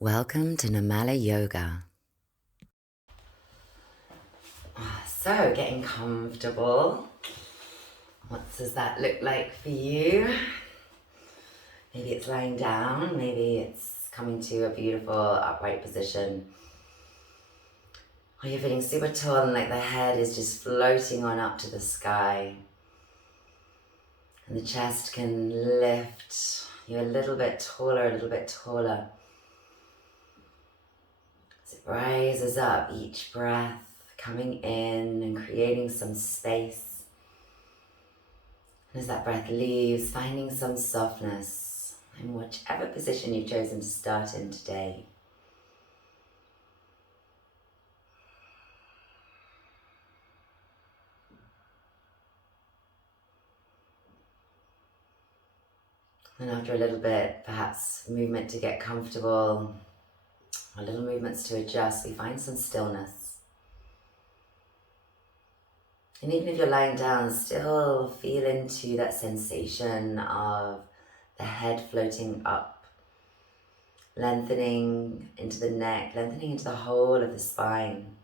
Welcome to Namala Yoga. So, getting comfortable. What does that look like for you? Maybe it's lying down, maybe it's coming to a beautiful upright position. Or you're feeling super tall and like the head is just floating on up to the sky. And the chest can lift you a little bit taller, a little bit taller. As it rises up, each breath coming in and creating some space. And as that breath leaves, finding some softness in whichever position you've chosen to start in today. And after a little bit, perhaps movement to get comfortable, or little movements to adjust, we find some stillness. And even if you're lying down, still feel into that sensation of the head floating up, lengthening into the neck, lengthening into the whole of the spine.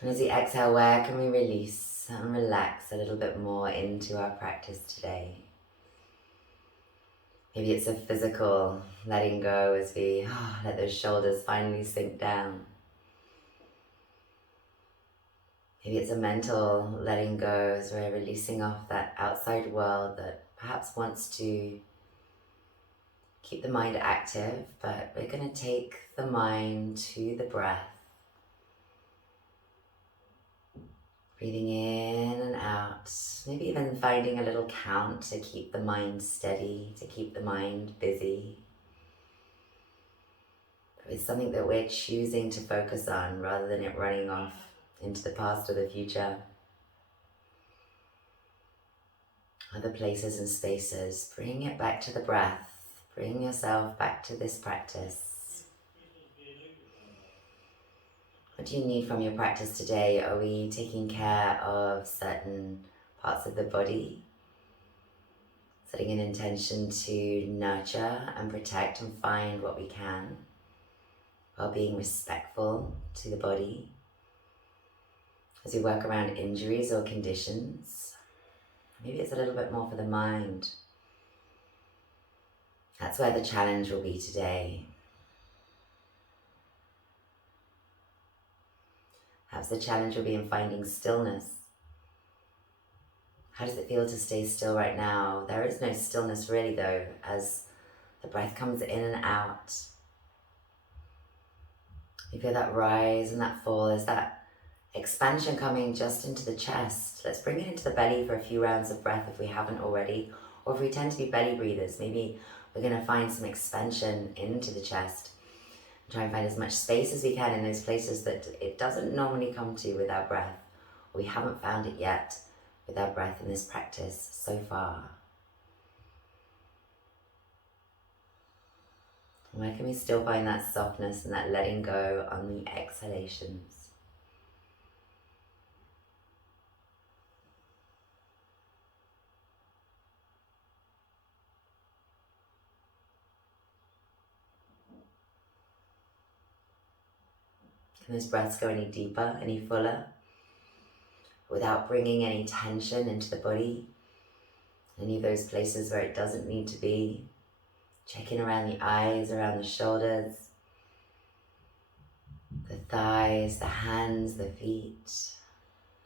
And as we exhale, where can we release and relax a little bit more into our practice today? Maybe it's a physical letting go as we let those shoulders finally sink down. Maybe it's a mental letting go as we're releasing off that outside world that perhaps wants to keep the mind active, but we're going to take the mind to the breath. Breathing in and out, maybe even finding a little count to keep the mind steady, to keep the mind busy. It's something that we're choosing to focus on rather than it running off into the past or the future. Other places and spaces, bring it back to the breath. Bring yourself back to this practice. What do you need from your practice today? Are we taking care of certain parts of the body? Setting an intention to nurture and protect and find what we can, while being respectful to the body. As we work around injuries or conditions, maybe it's a little bit more for the mind. That's where the challenge will be today. Perhaps the challenge will be in finding stillness. How does it feel to stay still right now? There is no stillness really though, as the breath comes in and out. You feel that rise and that fall. Is that expansion coming just into the chest? Let's bring it into the belly for a few rounds of breath if we haven't already. Or if we tend to be belly breathers, maybe we're going to find some expansion into the chest. Try and find as much space as we can in those places that it doesn't normally come to with our breath. Or we haven't found it yet with our breath in this practice so far. Where can we still find that softness and that letting go on the exhalations? Can those breaths go any deeper, any fuller, without bringing any tension into the body? Any of those places where it doesn't need to be. Checking around the eyes, around the shoulders, the thighs, the hands, the feet.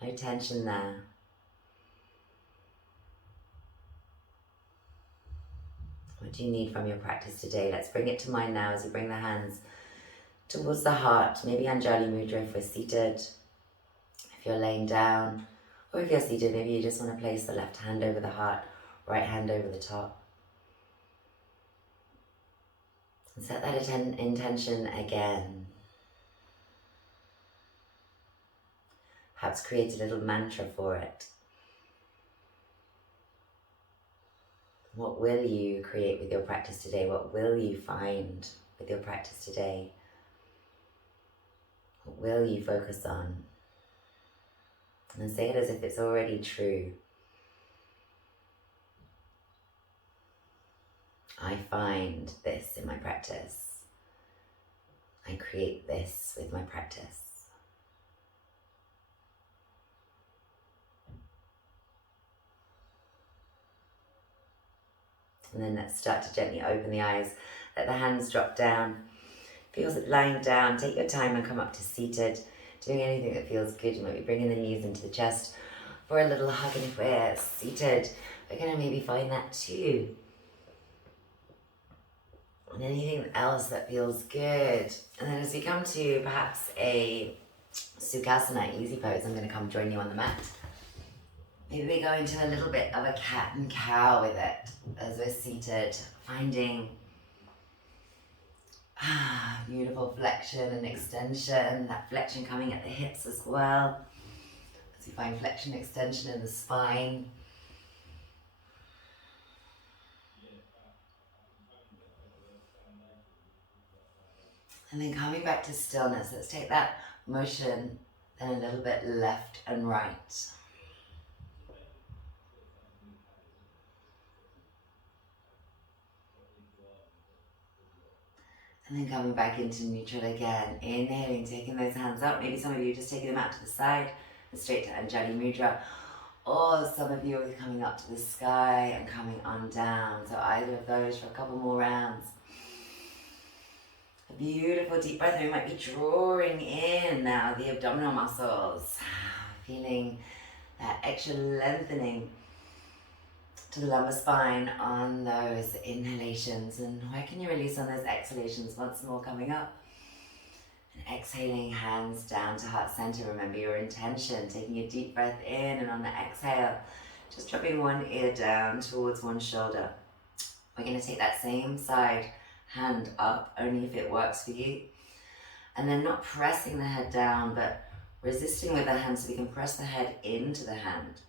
No tension there. What do you need from your practice today? Let's bring it to mind now as you bring the hands towards the heart. Maybe Anjali Mudra if we're seated. If you're laying down, or if you're seated, maybe you just want to place the left hand over the heart, right hand over the top. And set that intention again. Perhaps create a little mantra for it. What will you create with your practice today? What will you find with your practice today? What will you focus on? And say it as if it's already true. I find this in my practice practice. I create this with my practice. And then let's start to gently open the eyes. Let the hands drop down. Feels it lying down. Take your time and come up to seated. Doing anything that feels good. You might be bringing the knees into the chest for a little hug. And if we're seated, we're going to maybe find that too. And anything else that feels good. And then as we come to perhaps a Sukhasana, easy pose, I'm going to come join you on the mat. Maybe we go into a little bit of a cat and cow with it as we're seated, finding beautiful flexion and extension, that flexion coming at the hips as well. As we find flexion, extension in the spine. And then coming back to stillness, let's take that motion then a little bit left and right. And then coming back into neutral again. Inhaling, taking those hands up. Maybe some of you just taking them out to the side and straight to Anjali Mudra. Or some of you are coming up to the sky and coming on down. So either of those for a couple more rounds. A beautiful deep breath. We might be drawing in now the abdominal muscles. Feeling that extra lengthening to the lumbar spine on those inhalations, and where can you release on those exhalations? Once more coming up and exhaling, hands down to heart center. Remember your intention, taking a deep breath in, and on the exhale just dropping one ear down towards one shoulder. We're going to take that same side hand up, only if it works for you, and then not pressing the head down but resisting with the hand so we can press the head into the hand.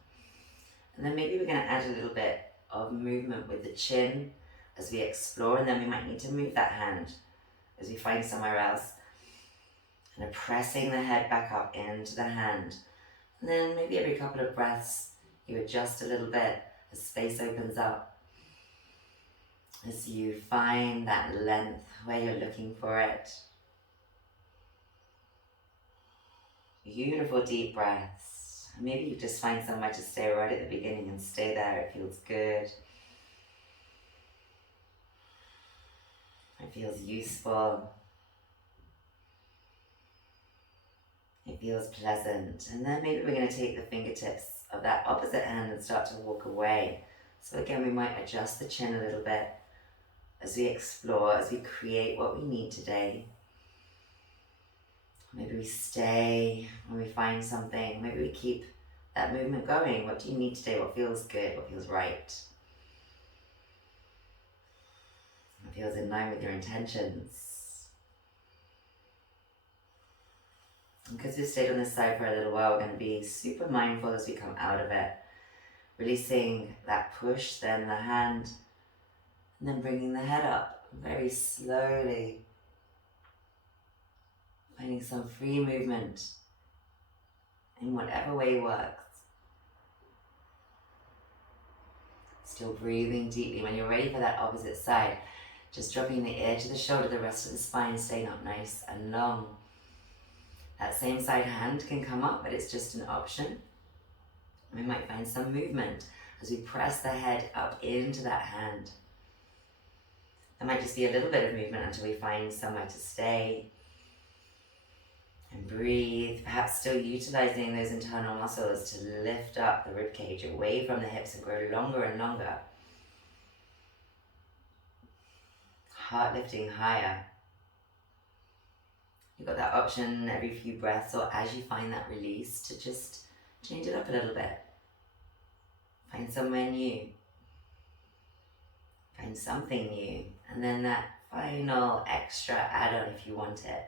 And then maybe we're going to add a little bit of movement with the chin as we explore, and then we might need to move that hand as we find somewhere else. And pressing the head back up into the hand. And then maybe every couple of breaths you adjust a little bit as space opens up. As you find that length where you're looking for it. Beautiful deep breaths. Maybe you just find somewhere to stay right at the beginning and stay there. It feels good. It feels useful. It feels pleasant. And then maybe we're going to take the fingertips of that opposite hand and start to walk away. So again, we might adjust the chin a little bit as we explore, as we create what we need today. Maybe we stay when we find something. Maybe we keep that movement going. What do you need today? What feels good? What feels right? What feels in line with your intentions? And because we've stayed on this side for a little while, we're going to be super mindful as we come out of it. Releasing that push, then the hand, and then bringing the head up very slowly. Finding some free movement in whatever way works. Still breathing deeply. When you're ready for that opposite side, just dropping the ear to the shoulder, the rest of the spine staying up nice and long. That same side hand can come up, but it's just an option. We might find some movement as we press the head up into that hand. There might just be a little bit of movement until we find somewhere to stay. And breathe, perhaps still utilizing those internal muscles to lift up the ribcage away from the hips and grow longer and longer. Heart lifting higher. You've got that option every few breaths or as you find that release to just change it up a little bit. Find somewhere new. Find something new. And then that final extra add-on if you want it.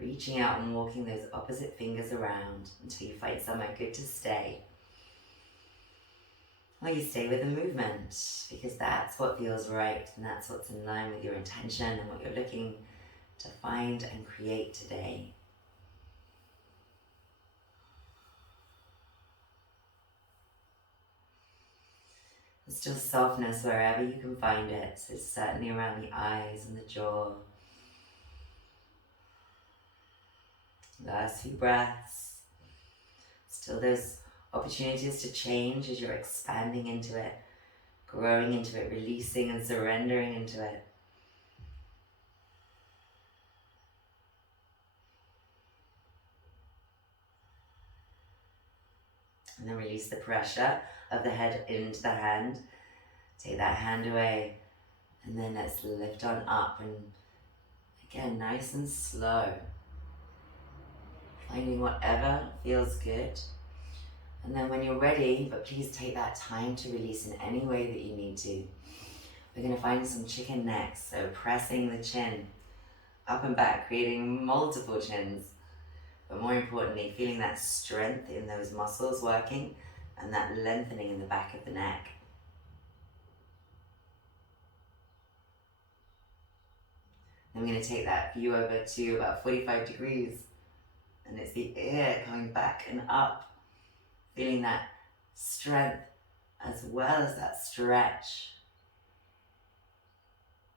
Reaching out and walking those opposite fingers around until you find somewhere good to stay. Or you stay with the movement because that's what feels right and that's what's in line with your intention and what you're looking to find and create today. There's still softness wherever you can find it. So certainly around the eyes and the jaw. Last few breaths. Still there's opportunities to change as you're expanding into it, growing into it, releasing and surrendering into it. And then release the pressure of the head into the hand. Take that hand away. And then let's lift on up. And again, nice and slow. Finding whatever feels good. And then when you're ready, but please take that time to release in any way that you need to. We're going to find some chicken necks. So pressing the chin up and back, creating multiple chins. But more importantly, feeling that strength in those muscles working and that lengthening in the back of the neck. Then we're going to take that view over to about 45 degrees. And it's the ear coming back and up. Feeling that strength as well as that stretch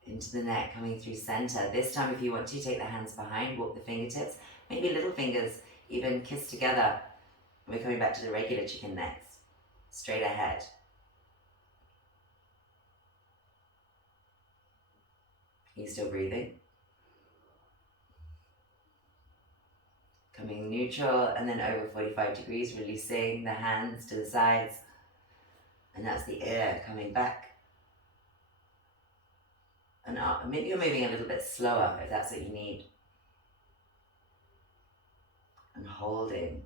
into the neck coming through center. This time, if you want to, take the hands behind, walk the fingertips, maybe little fingers even kiss together. And we're coming back to the regular chicken necks, straight ahead. Are you still breathing? Coming neutral and then over 45 degrees, releasing the hands to the sides. And that's the ear coming back and up. Maybe you're moving a little bit slower if that's what you need. And holding.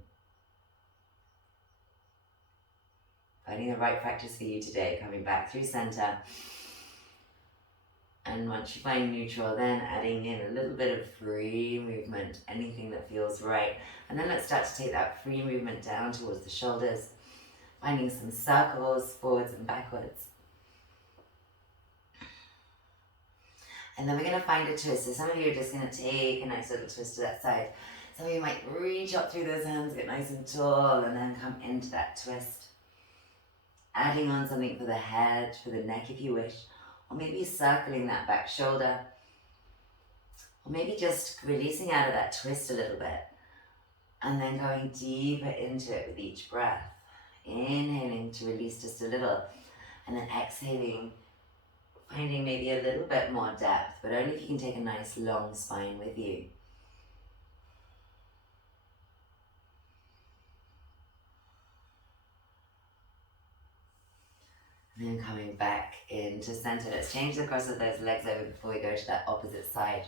Finding the right practice for you today, coming back through center. And once you find neutral, then adding in a little bit of free movement, anything that feels right. And then let's start to take that free movement down towards the shoulders, finding some circles forwards and backwards. And then we're going to find a twist. So some of you are just going to take a nice little twist to that side. Some of you might reach up through those hands, get nice and tall, and then come into that twist. Adding on something for the head, for the neck if you wish. Or maybe circling that back shoulder. Or maybe just releasing out of that twist a little bit. And then going deeper into it with each breath. Inhaling to release just a little. And then exhaling, finding maybe a little bit more depth. But only if you can take a nice long spine with you. And then coming back into center. Let's change the cross of those legs over before we go to that opposite side.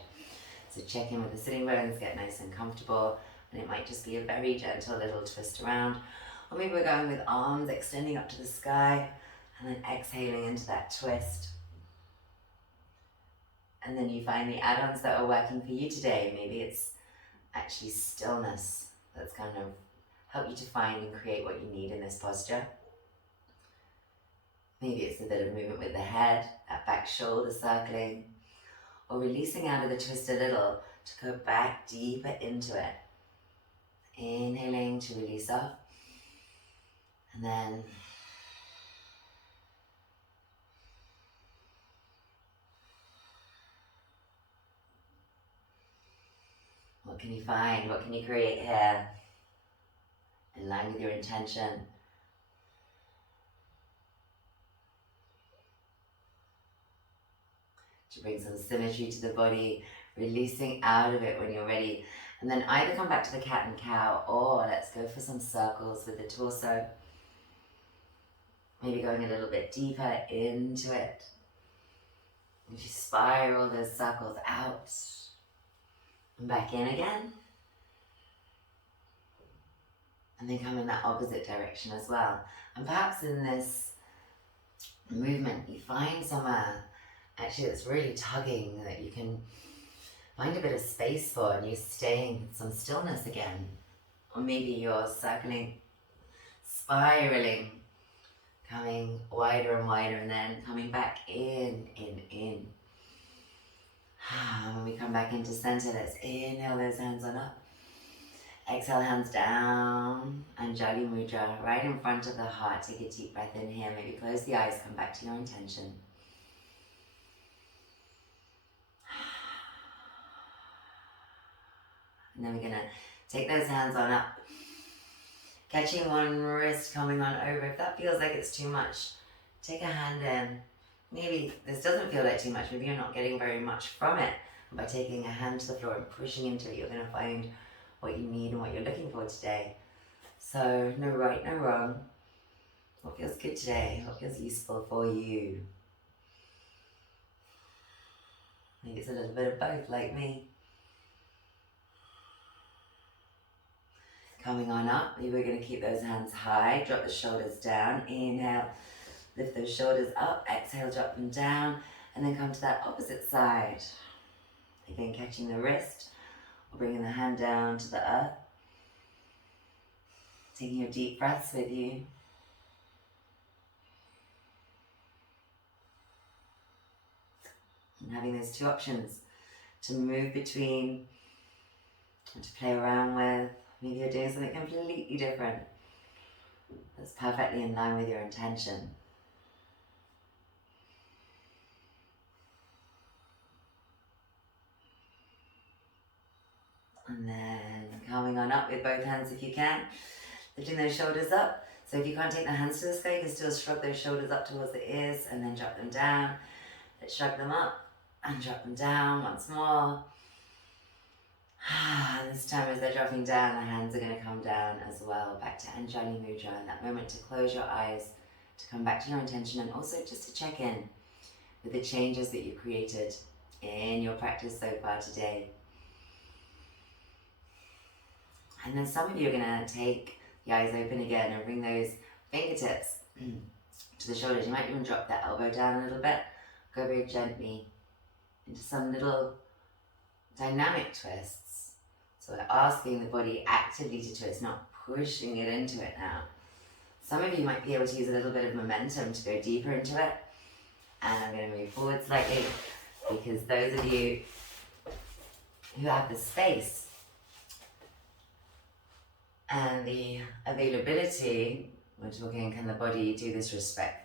So check in with the sitting bones, get nice and comfortable. And it might just be a very gentle little twist around. Or maybe we're going with arms extending up to the sky and then exhaling into that twist. And then you find the add-ons that are working for you today. Maybe it's actually stillness that's going to help you to find and create what you need in this posture. Maybe it's a bit of movement with the head, that back shoulder circling, or releasing out of the twist a little to go back deeper into it. Inhaling to release up, and then what can you find? What can you create here? In line with your intention. To bring some symmetry to the body, releasing out of it when you're ready. And then either come back to the cat and cow, or let's go for some circles with the torso. Maybe going a little bit deeper into it. And you spiral those circles out. And back in again. And then come in that opposite direction as well. And perhaps in this movement, you find somewhere actually that's really tugging, that you can find a bit of space for, and you're staying some stillness again. Or maybe you're circling, spiraling, coming wider and wider, and then coming back in. When we come back into center, let's inhale those hands on up. Exhale, hands down, Anjali Mudra, right in front of the heart. Take a deep breath in here. Maybe close the eyes, come back to your intention. And then we're gonna take those hands on up, catching one wrist, coming on over. If that feels like it's too much, take a hand in. Maybe this doesn't feel like too much, maybe you're not getting very much from it. By taking a hand to the floor and pushing into it, you're gonna find what you need and what you're looking for today. So no right, no wrong. What feels good today? What feels useful for you? Maybe it's a little bit of both, like me. Coming on up, maybe we're going to keep those hands high, drop the shoulders down. Inhale, lift those shoulders up. Exhale, drop them down. And then come to that opposite side. Again, catching the wrist or bringing the hand down to the earth. Taking your deep breaths with you. And having those two options to move between and to play around with. Maybe you're doing something completely different that's perfectly in line with your intention. And then coming on up with both hands if you can. Lifting those shoulders up. So if you can't take the hands to the sky, you can still shrug those shoulders up towards the ears and then drop them down. Let's shrug them up and drop them down once more. And this time as they're dropping down, the hands are going to come down as well. Back to Anjali Mudra, and that moment to close your eyes, to come back to your intention, and also just to check in with the changes that you've created in your practice so far today. And then some of you are going to take the eyes open again and bring those fingertips to the shoulders. You might even drop that elbow down a little bit. Go very gently into some little dynamic twists. So we're asking the body actively to twist, not pushing it into it now. Some of you might be able to use a little bit of momentum to go deeper into it. And I'm going to move forward slightly because those of you who have the space and the availability, we're talking, can the body do this with respect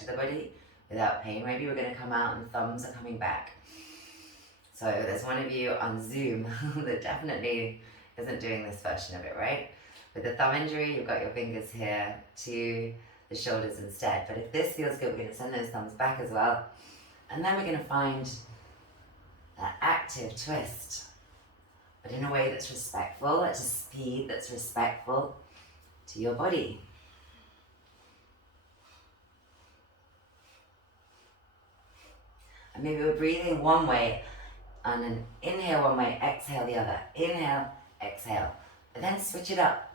to the body without pain? Maybe we're going to come out and thumbs are coming back. So there's one of you on Zoom that definitely isn't doing this version of it, right? With the thumb injury, you've got your fingers here to the shoulders instead. But if this feels good, we're going to send those thumbs back as well. And then we're going to find that active twist, but in a way that's respectful, at a speed that's respectful to your body. And maybe we're breathing one way, on an inhale one way, exhale the other. Inhale, exhale. But then switch it up.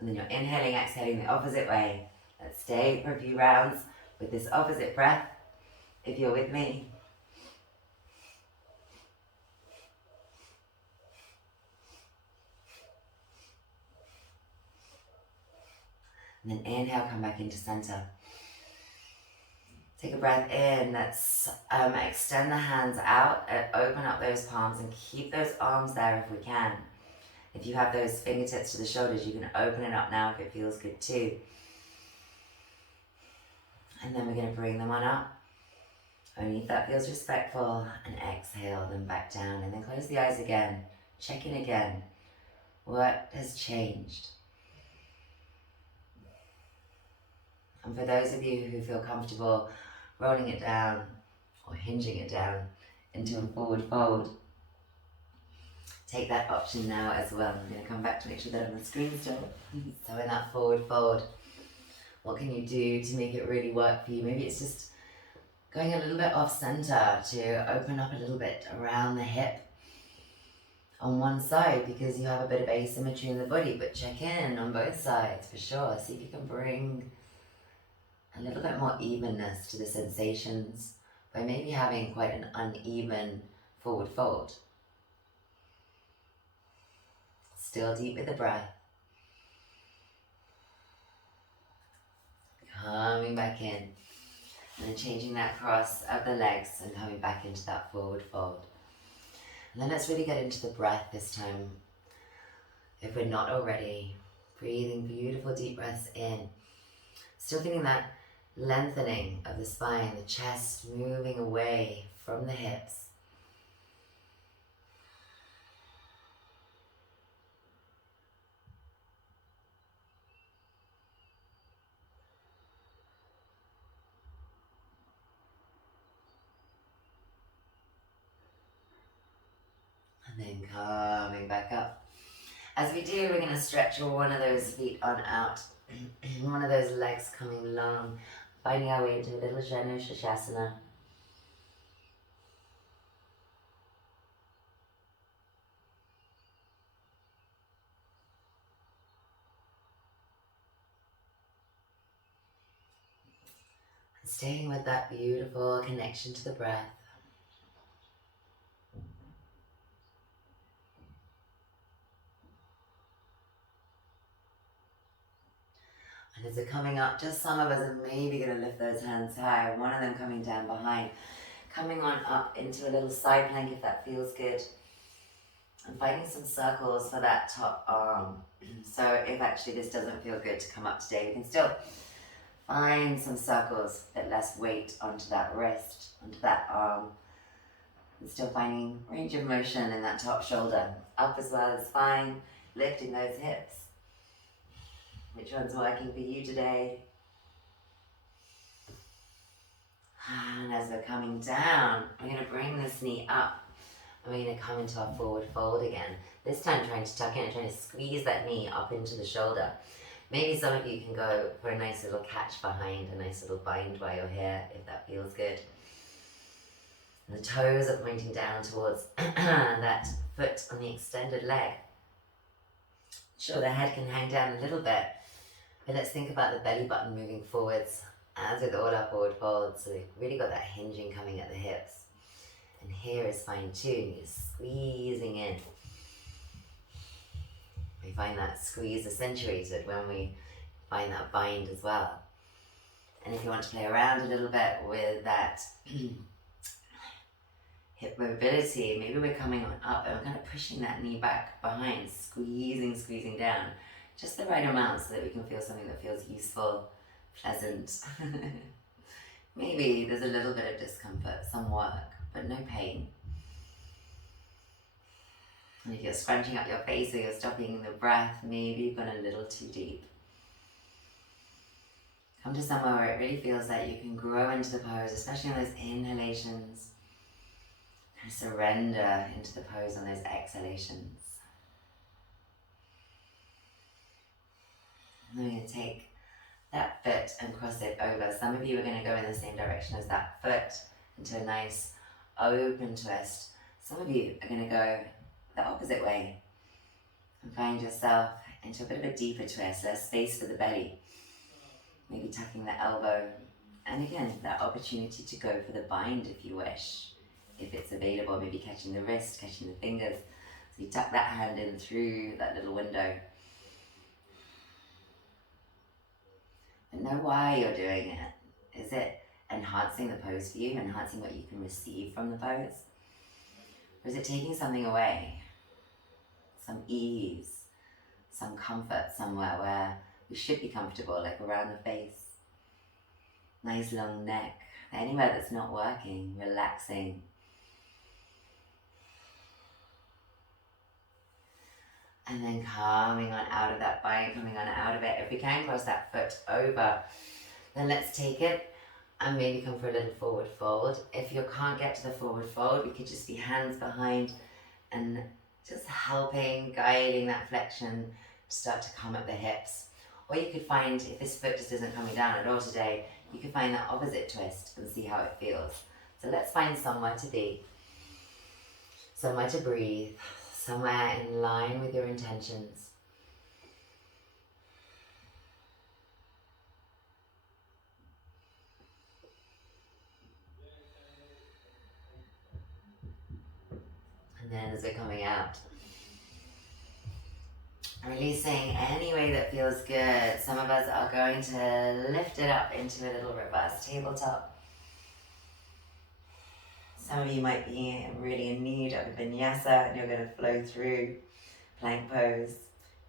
And then you're inhaling, exhaling the opposite way. Let's stay for a few rounds with this opposite breath, if you're with me. And then inhale, come back into center. Take a breath in. Let's extend the hands out and open up those palms and keep those arms there if we can. If you have those fingertips to the shoulders, you can open it up now if it feels good too. And then we're going to bring them on up. Only if that feels respectful. And exhale them back down. And then close the eyes again. Check in again. What has changed? And for those of you who feel comfortable rolling it down or hinging it down into a forward fold, take that option now as well. I'm going to come back to make sure that I'm on the screen still. So in that forward fold, what can you do to make it really work for you? Maybe it's just going a little bit off center to open up a little bit around the hip on one side because you have a bit of asymmetry in the body, but check in on both sides for sure. See if you can bring a little bit more evenness to the sensations by maybe having quite an uneven forward fold. Still deep with the breath. Coming back in. And then changing that cross of the legs and coming back into that forward fold. And then let's really get into the breath this time. If we're not already, breathing beautiful deep breaths in. Still feeling that lengthening of the spine, the chest moving away from the hips. And then coming back up. As we do, we're going to stretch one of those feet on out. One of those legs coming long. Finding our way into a little Shavasana. Staying with that beautiful connection to the breath. And as they're coming up, just some of us are maybe going to lift those hands high. One of them coming down behind. Coming on up into a little side plank if that feels good. And finding some circles for that top arm. So if actually this doesn't feel good to come up today, we can still find some circles, a bit less weight onto that wrist, onto that arm. And still finding range of motion in that top shoulder. Up as well as fine, lifting those hips. Which one's working for you today? And as we're coming down, we're going to bring this knee up. And we're going to come into our forward fold again. This time trying to tuck in and trying to squeeze that knee up into the shoulder. Maybe some of you can go for a nice little catch behind, a nice little bind while you're here, if that feels good. And the toes are pointing down towards that foot on the extended leg. Sure, the head can hang down a little bit, but let's think about the belly button moving forwards, as with all our forward folds. So we've really got that hinging coming at the hips. And here is fine too, just squeezing in. We find that squeeze accentuated when we find that bind as well. And if you want to play around a little bit with that hip mobility, maybe we're coming on up and we're kind of pushing that knee back behind, squeezing down. Just the right amount so that we can feel something that feels useful, pleasant. Maybe there's a little bit of discomfort, some work, but no pain. And if you're scrunching up your face or you're stopping the breath, maybe you've gone a little too deep. Come to somewhere where it really feels like you can grow into the pose, especially on those inhalations. And surrender into the pose on those exhalations. And then we're going to take that foot and cross it over. Some of you are going to go in the same direction as that foot into a nice open twist. Some of you are going to go the opposite way and find yourself into a bit of a deeper twist, less space for the belly. Maybe tucking the elbow. And again, that opportunity to go for the bind if you wish. If it's available, maybe catching the wrist, catching the fingers. So you tuck that hand in through that little window. But know why you're doing it. Is it enhancing the pose for you, enhancing what you can receive from the pose? Or is it taking something away? Some ease, some comfort somewhere where we should be comfortable, like around the face. Nice long neck. Anywhere that's not working, relaxing. And then coming on out of that bind, coming on out of it. If we can cross that foot over, then let's take it and maybe come for a little forward fold. If you can't get to the forward fold, we could just be hands behind and just helping, guiding that flexion to start to come at the hips. Or you could find, if this foot just isn't coming down at all today, you could find that opposite twist and see how it feels. So let's find somewhere to be, somewhere to breathe, somewhere in line with your intentions. And then as we're coming out, releasing any way that feels good. Some of us are going to lift it up into a little reverse tabletop. Some of you might be really in need of a vinyasa and you're going to flow through plank pose,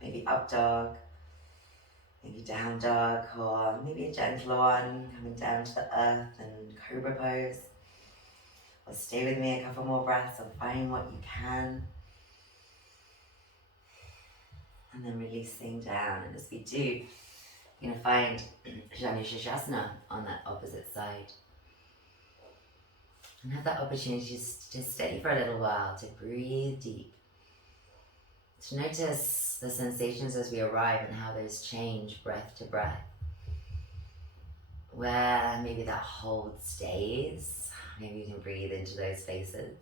maybe up dog, maybe down dog, or maybe a gentle one coming down to the earth and cobra pose. Or stay with me a couple more breaths and find what you can. And then releasing down. And as we do, you're going to find Shavasana on that opposite side. And have that opportunity to stay for a little while, to breathe deep. To notice the sensations as we arrive and how those change breath to breath. Where maybe that hold stays. Maybe you can breathe into those spaces.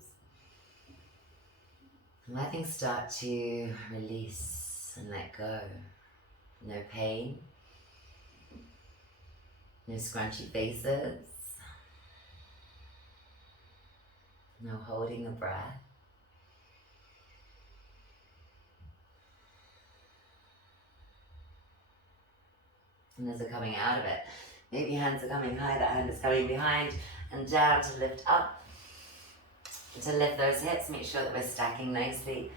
And let things start to release and let go. No pain. No scrunchy faces. No holding the breath. And as we're coming out of it, maybe hands are coming high, that hand is coming behind and down to lift up. To lift those hips, make sure that we're stacking nicely.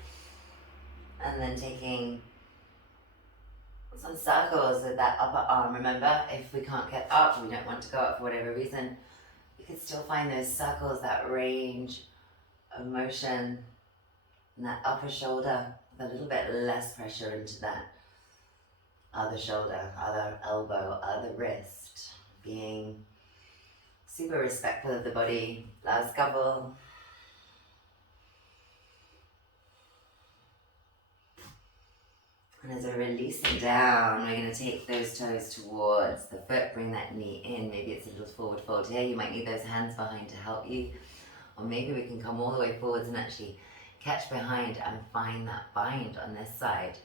And then taking some circles with that upper arm. Remember, if we can't get up, we don't want to go up for whatever reason, we can still find those circles, that range of motion in that upper shoulder with a little bit less pressure into that other shoulder, other elbow, other wrist. Being super respectful of the body. Last couple. And as we're releasing down, we're going to take those toes towards the foot, bring that knee in. Maybe it's a little forward fold here. You might need those hands behind to help you. Or maybe we can come all the way forwards and actually catch behind and find that bind on this side.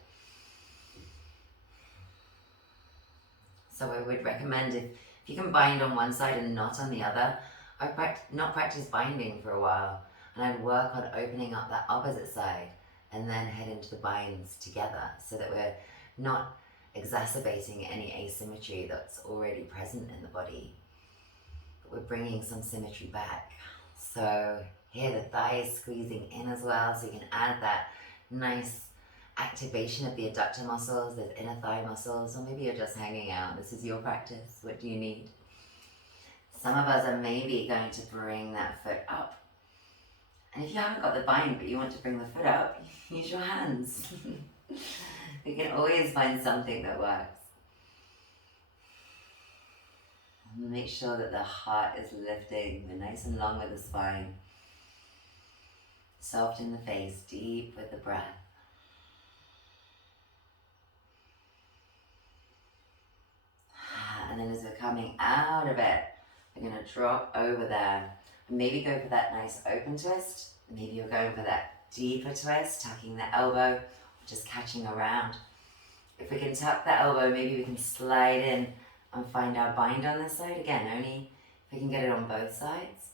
So I would recommend if you can bind on one side and not on the other, I'd not practice binding for a while. And I'd work on opening up that opposite side and then head into the binds together so that we're not exacerbating any asymmetry that's already present in the body. But we're bringing some symmetry back. So here the thigh is squeezing in as well, so you can add that nice activation of the adductor muscles, those inner thigh muscles, or maybe you're just hanging out. This is your practice. What do you need? Some of us are maybe going to bring that foot up. And if you haven't got the bind but you want to bring the foot up, use your hands. We can always find something that works. Make sure that the heart is lifting. We're nice and long with the spine. Soft in the face, deep with the breath. And then as we're coming out of it, we're going to drop over there. And maybe go for that nice open twist. Maybe you're going for that deeper twist, tucking the elbow, or just catching around. If we can tuck the elbow, maybe we can slide in and find our bind on this side. Again, only if we can get it on both sides.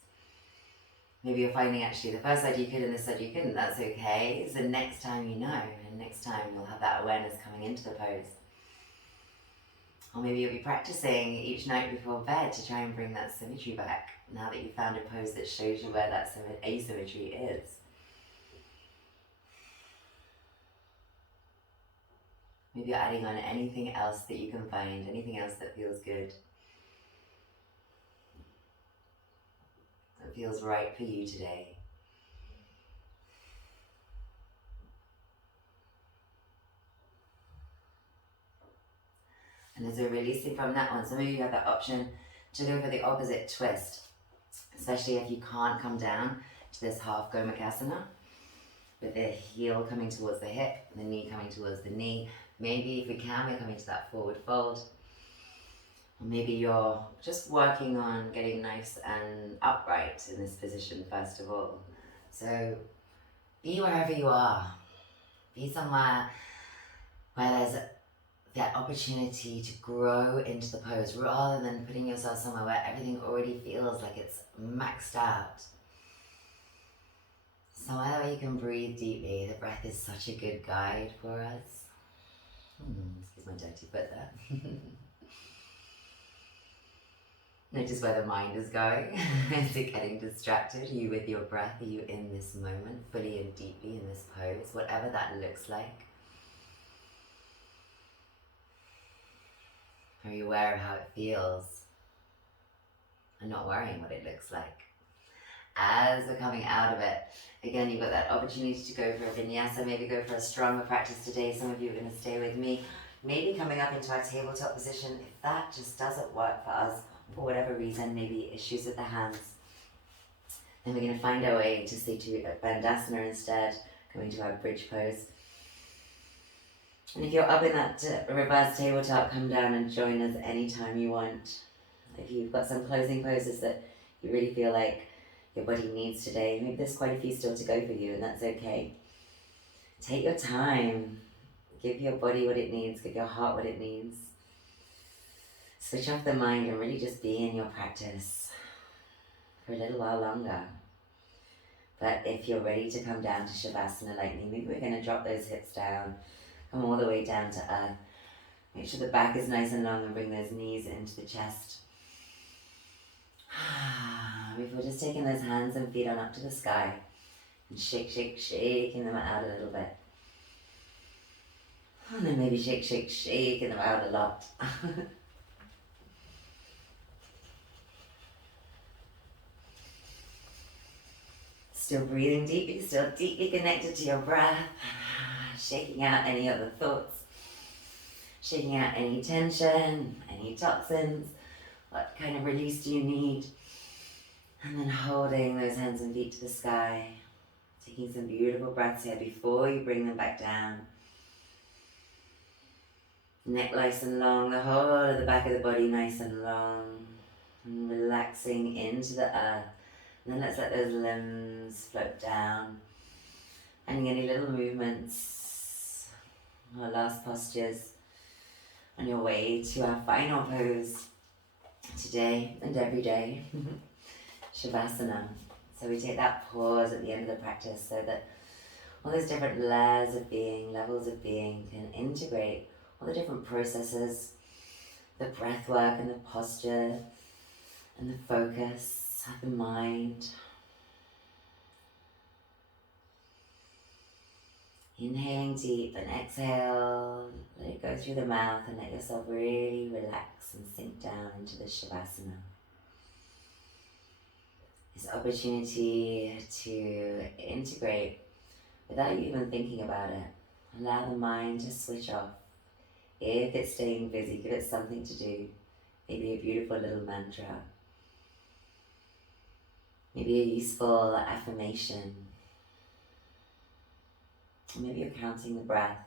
Maybe you're finding actually the first side you could and this side you couldn't. That's okay. So next time you know, and next time you'll have that awareness coming into the pose. Or maybe you'll be practicing each night before bed to try and bring that symmetry back, now that you've found a pose that shows you where that asymmetry is. Maybe you're adding on anything else that you can find, anything else that feels good, that feels right for you today. And as we're releasing from that one, so maybe you have that option to go for the opposite twist, especially if you can't come down to this half Gomukhasana, with the heel coming towards the hip, the knee coming towards the knee. Maybe if we can, we're coming to that forward fold. Or maybe you're just working on getting nice and upright in this position first of all. So be wherever you are. Be somewhere where there's that opportunity to grow into the pose rather than putting yourself somewhere where everything already feels like it's maxed out. Somewhere where you can breathe deeply. The breath is such a good guide for us. Excuse my dirty foot there. Notice where the mind is going. Is it getting distracted? Are you with your breath? Are you in this moment, fully and deeply in this pose, whatever that looks like? Are you aware of how it feels and not worrying what it looks like? As we're coming out of it, again, you've got that opportunity to go for a vinyasa, maybe go for a stronger practice today. Some of you are going to stay with me. Maybe coming up into our tabletop position, if that just doesn't work for us, for whatever reason, maybe issues with the hands, then we're going to find our way to stay to Bandhasana instead, coming to our bridge pose. And if you're up in that reverse tabletop, come down and join us anytime you want. If you've got some closing poses that you really feel like your body needs today, maybe there's quite a few still to go for you, and that's okay. Take your time. Give your body what it needs. Give your heart what it needs. Switch off the mind and really just be in your practice for a little while longer. But if you're ready to come down to Shavasana like me, maybe we're going to drop those hips down, come all the way down to earth. Make sure the back is nice and long and bring those knees into the chest. Before just taking those hands and feet on up to the sky and shaking them out a little bit. And then maybe shaking them out a lot. Still breathing deeply, still deeply connected to your breath. Shaking out any other thoughts. Shaking out any tension, any toxins. What kind of release do you need? And then holding those hands and feet to the sky. Taking some beautiful breaths here before you bring them back down. Neck nice and long, the whole of the back of the body nice and long. And relaxing into the earth. And then let's let those limbs float down. Finding any little movements or last postures on your way to our final pose today and every day. Shavasana. So we take that pause at the end of the practice so that all those different layers of being, levels of being can integrate all the different processes, the breath work and the posture and the focus of the mind. Inhaling deep and exhale, let it go through the mouth and let yourself really relax and sink down into the Shavasana. This opportunity to integrate without you even thinking about it. Allow the mind to switch off. If it's staying busy, give it something to do. Maybe a beautiful little mantra. Maybe a useful affirmation. Maybe you're counting the breath.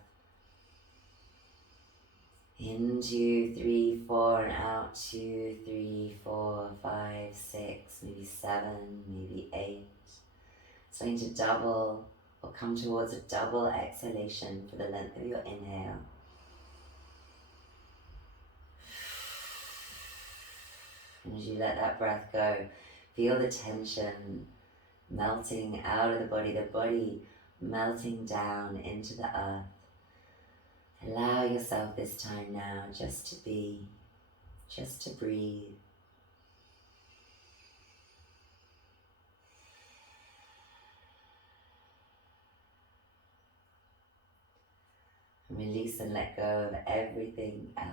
In 2, 3, 4, and out 2, 3, 4, 5, 6, maybe 7, maybe 8. Starting to double or come towards a double exhalation for the length of your inhale. And as you let that breath go, feel the tension melting out of the body melting down into the earth. Allow yourself this time now just to be, just to breathe. And release and let go of everything else.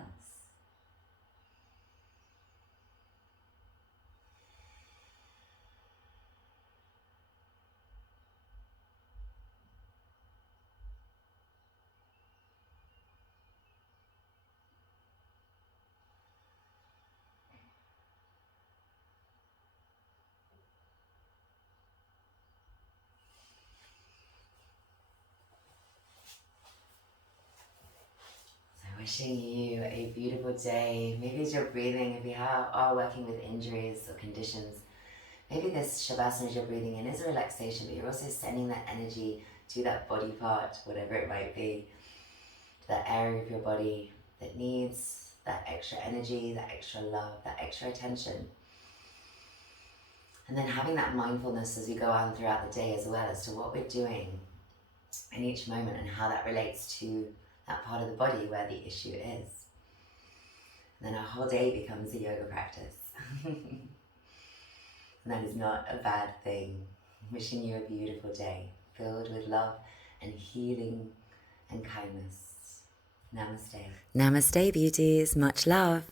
Wishing you a beautiful day. Maybe as you're breathing, if you are working with injuries or conditions, maybe this Shavasana as you're breathing in is a relaxation, but you're also sending that energy to that body part, whatever it might be, to that area of your body that needs that extra energy, that extra love, that extra attention. And then having that mindfulness as we go on throughout the day as well as to what we're doing in each moment and how that relates to that part of the body where the issue is. And then our whole day becomes a yoga practice. And that is not a bad thing. Wishing you a beautiful day, filled with love and healing and kindness. Namaste. Namaste, beauties. Much love.